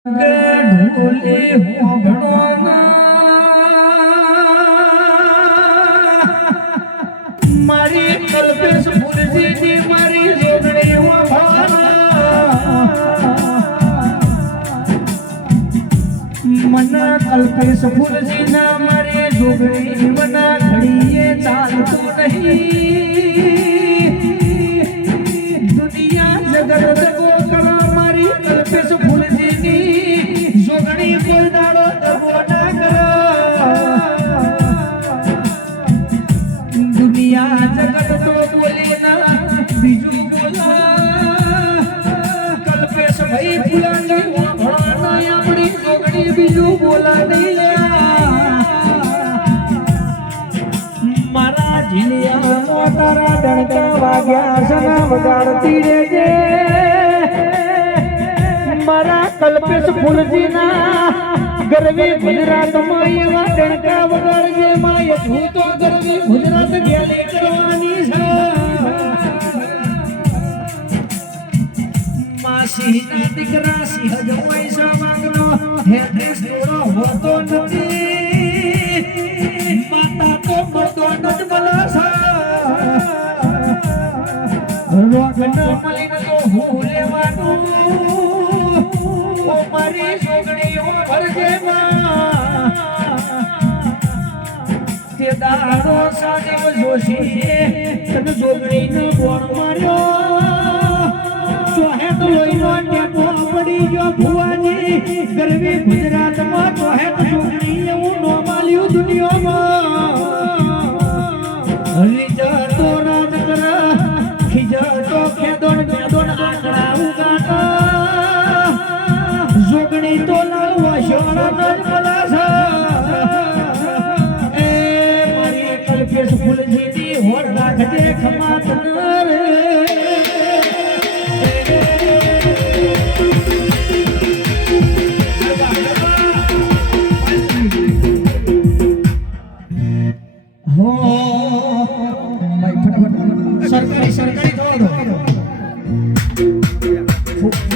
ઢોલે મારી કલ્પેશ ફૂલજી મારી જોગણી મના કલ્પેશ ફૂલજી ના મારી જોગણી મના ઘડીએ ચાલતું નહીં દુનિયા જગત ગોકળા મારી કલ્પેશ ફૂલજી ની જોગણી કોઈ દાડો દબો ના કરો દુનિયા જગત તો બોલે ના બીજું બોલા કલ્પેશ ભાઈ ફૂલાની ભણા આપણી જોગણી બીજું બોલા નહીં મારા જીલિયા મોતારા ડણકા વાગ્યા સના વગાડતી રેજે મારા કલ્પેશ ફૂલજીના ગરવી ગુજરાતમાં એવા ડણકા વગાડજે માય તું તો ગરવી ગુજરાત ગેલી કરવાની છે માસીના દીકરા સિંહ જવાય સાવાગનો હે દેશ થોડો હોતો નથી માતા તો મરતો નજ મલાસા રોગન મલિન તો હું લેવાનું ઓ મારી જોગણીઓ ભરજે માં તે દાડો સાદેવ જોશી તન જોગણીનો ગોળ માર્યો ચોહેત લોહીનો ટેપો પડી ગયો ભુવાની ગરવી ગુજરાતમાં ચોહેત જોગણી એવું નો માલ્યું દુનિયામાં રીજતો રાજ કર ખીજતો ખેદોન ખેદોન આંકડા ઉગાટા જોગણી તો લાવવા શોણા જ મલાસા એ મારી કલ્પેશ ફૂલજીની હોર રાખજે ખમાત રે સરકારી સરકારી થવા દો